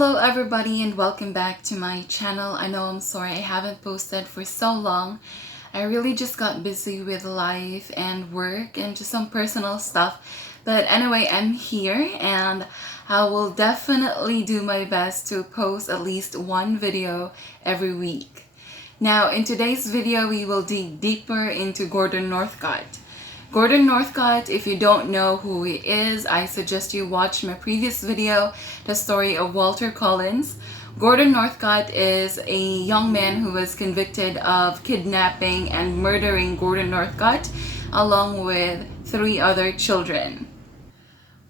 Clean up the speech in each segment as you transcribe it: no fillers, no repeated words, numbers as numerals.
Hello everybody and welcome back to my channel. I know I'm sorry I haven't posted for so long. I really just got busy with life and work and just some personal stuff. But anyway, I'm here and I will definitely do my best to post at least one video every week. Now in today's video, we will dig deeper into Gordon Northcott. Gordon Northcott, if you don't know who he is, I suggest you watch my previous video, The Story of Walter Collins. Gordon Northcott is a young man who was convicted of kidnapping and murdering Gordon Northcott along with 3 other children.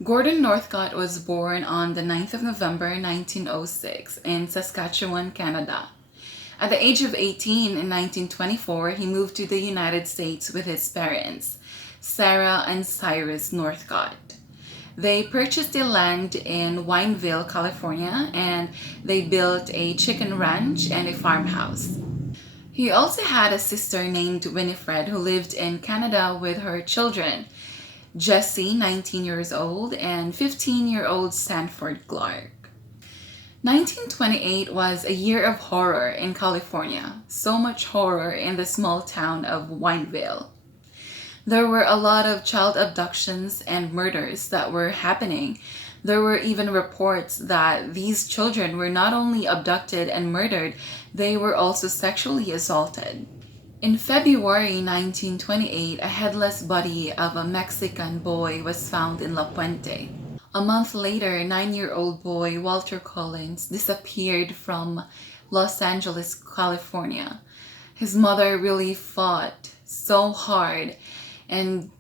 Gordon Northcott was born on the 9th of November 1906 in Saskatchewan, Canada. At the age of 18 in 1924, he moved to the United States with his parents, Sarah and Cyrus Northcott. They purchased the land in Wineville, California, and they built a chicken ranch and a farmhouse. He also had a sister named Winifred who lived in Canada with her children, Jessie, 19 years old, and 15-year-old Sanford Clark. 1928 was a year of horror in California. So much horror in the small town of Wineville. There were a lot of child abductions and murders that were happening. There were even reports that these children were not only abducted and murdered, they were also sexually assaulted. In February 1928, a headless body of a Mexican boy was found in La Puente. A month later, 9-year-old boy Walter Collins disappeared from Los Angeles, California. His mother really fought so hard and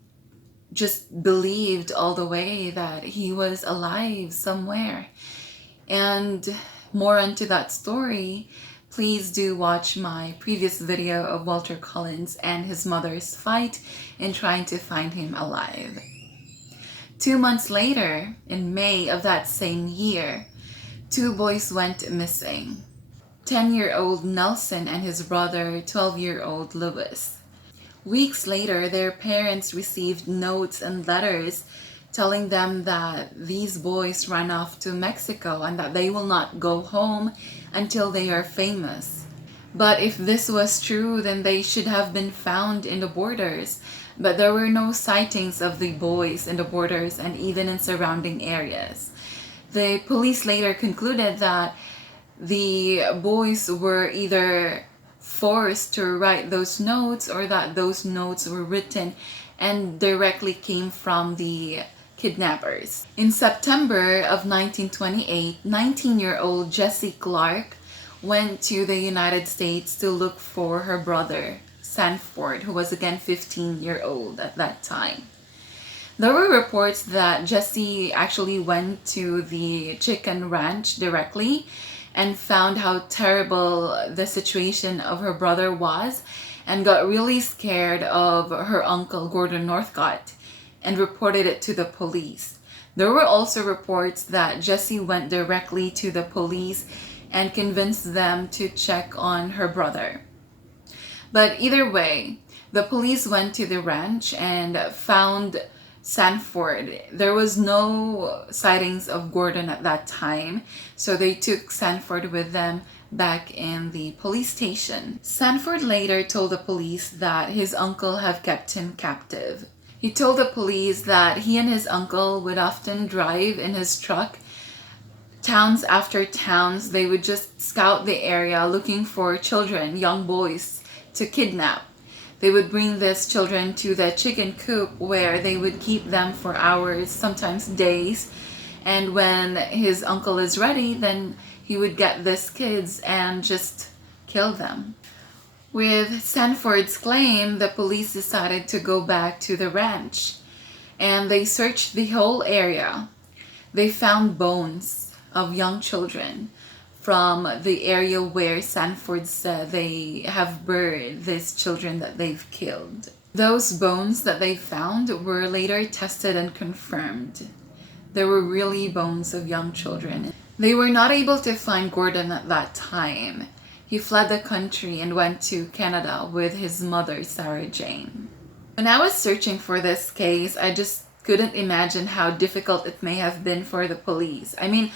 just believed all the way that he was alive somewhere. And more onto that story, please do watch my previous video of Walter Collins and his mother's fight in trying to find him alive. 2 months later, in May of that same year, 2 boys went missing. 10-year-old Nelson and his brother, 12-year-old Louis. Weeks later, their parents received notes and letters telling them that these boys ran off to Mexico and that they will not go home until they are famous. But if this was true, then they should have been found in the borders. But there were no sightings of the boys in the borders and even in surrounding areas. The police later concluded that the boys were either forced to write those notes or that those notes were written and directly came from the kidnappers. In September of 1928, 19-year-old Jessie Clark went to the United States to look for her brother, Sanford, who was again 15-year-old at that time. There were reports that Jessie actually went to the chicken ranch directly and found how terrible the situation of her brother was and got really scared of her uncle Gordon Northcott and reported it to the police. There were also reports that Jessie went directly to the police and convinced them to check on her brother. But either way, the police went to the ranch and found Sanford. There was no sightings of Gordon at that time, so they took Sanford with them back in the police station. Sanford later told the police that his uncle had kept him captive. He told the police that he and his uncle would often drive in his truck towns after towns. They would just scout the area looking for children, young boys, to kidnap. They would bring these children to the chicken coop where they would keep them for hours, sometimes days. And when his uncle is ready, then he would get these kids and just kill them. With Sanford's claim, the police decided to go back to the ranch and they searched the whole area. They found bones of young children from the area where Sanford said they have buried these children that they've killed. Those bones that they found were later tested and confirmed. There were really bones of young children. They were not able to find Gordon at that time. He fled the country and went to Canada with his mother, Sarah Jane. When I was searching for this case, I just couldn't imagine how difficult it may have been for the police. I mean,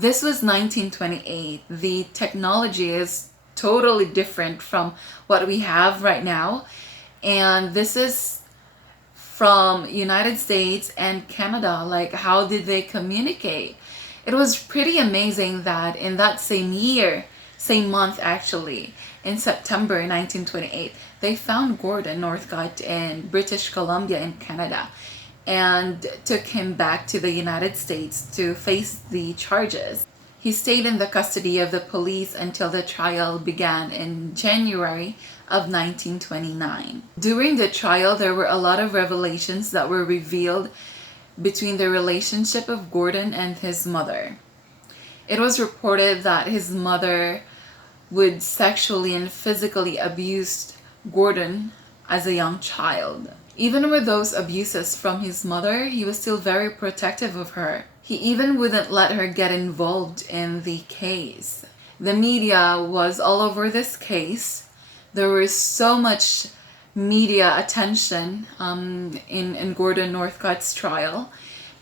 This was 1928. The technology is totally different from what we have right now. And this is from United States and Canada. Like, how did they communicate? It was pretty amazing that in that same year, same month actually, in September 1928, they found Gordon Northcott in British Columbia in Canada and took him back to the United States to face the charges. He stayed in the custody of the police until the trial began in January of 1929. During the trial, there were a lot of revelations that were revealed between the relationship of Gordon and his mother. It was reported that his mother would sexually and physically abuse Gordon as a young child. Even with those abuses from his mother, he was still very protective of her. He even wouldn't let her get involved in the case. The media was all over this case. There was so much media attention in Gordon Northcott's trial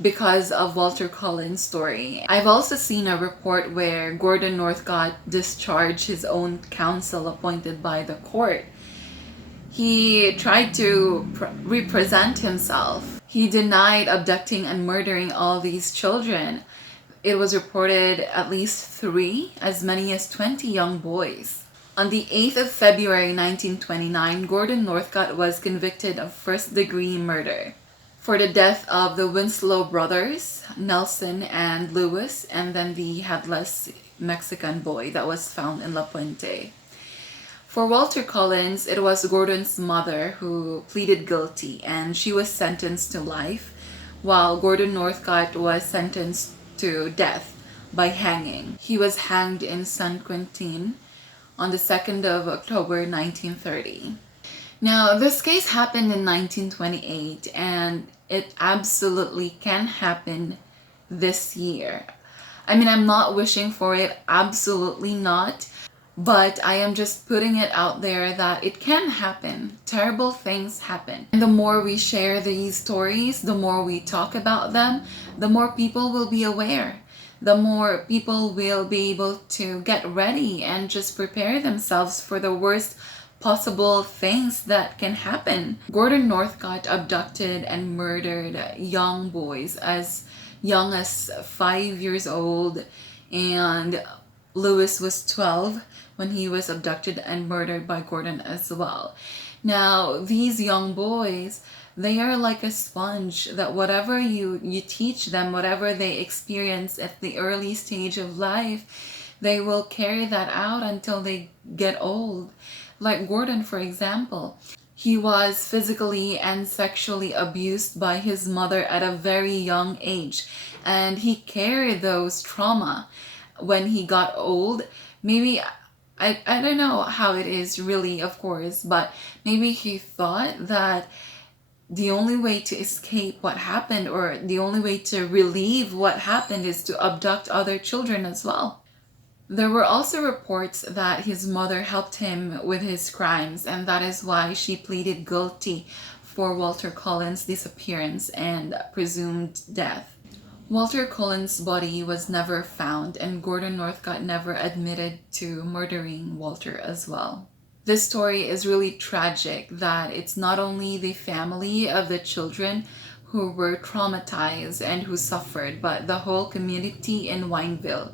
because of Walter Collins' story. I've also seen a report where Gordon Northcott discharged his own counsel appointed by the court. He tried to represent himself. He denied abducting and murdering all these children. It was reported at least 3, as many as 20 young boys. On the 8th of February 1929, Gordon Northcott was convicted of first-degree murder for the death of the Winslow brothers, Nelson and Lewis, and then the headless Mexican boy that was found in La Puente. For Walter Collins, it was Gordon's mother who pleaded guilty, and she was sentenced to life, while Gordon Northcott was sentenced to death by hanging. He was hanged in San Quentin on the 2nd of October 1930. Now, this case happened in 1928, and it absolutely can happen this year. I mean, I'm not wishing for it, absolutely not. But I am just putting it out there that it can happen. Terrible things happen. And the more we share these stories, the more we talk about them, the more people will be aware. The more people will be able to get ready and just prepare themselves for the worst possible things that can happen. Gordon Northcott abducted and murdered young boys as young as 5 years old, and Lewis was 12 when he was abducted and murdered by Gordon as well. Now, these young boys, they are like a sponge that whatever you teach them, whatever they experience at the early stage of life, they will carry that out until they get old. Like Gordon, for example, he was physically and sexually abused by his mother at a very young age, and he carried those trauma when he got old. Maybe I don't know how it is really, of course, but maybe he thought that the only way to escape what happened, or the only way to relieve what happened, is to abduct other children as well. There were also reports that his mother helped him with his crimes, and that is why she pleaded guilty for Walter Collins' disappearance and presumed death. Walter Collins' body was never found, and Gordon Northcott never admitted to murdering Walter as well. This story is really tragic, that it's not only the family of the children who were traumatized and who suffered, but the whole community in Wineville.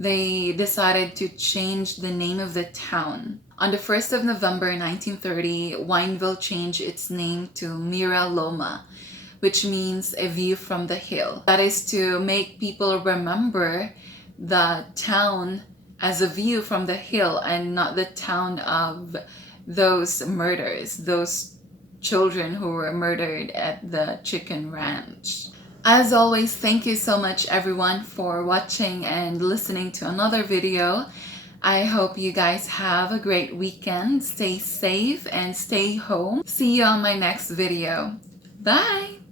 They decided to change the name of the town. On the 1st of November 1930, Wineville changed its name to Mira Loma, which means a view from the hill. That is to make people remember the town as a view from the hill and not the town of those murders, those children who were murdered at the chicken ranch. As always, thank you so much everyone for watching and listening to another video. I hope you guys have a great weekend. Stay safe and stay home. See you on my next video. Bye!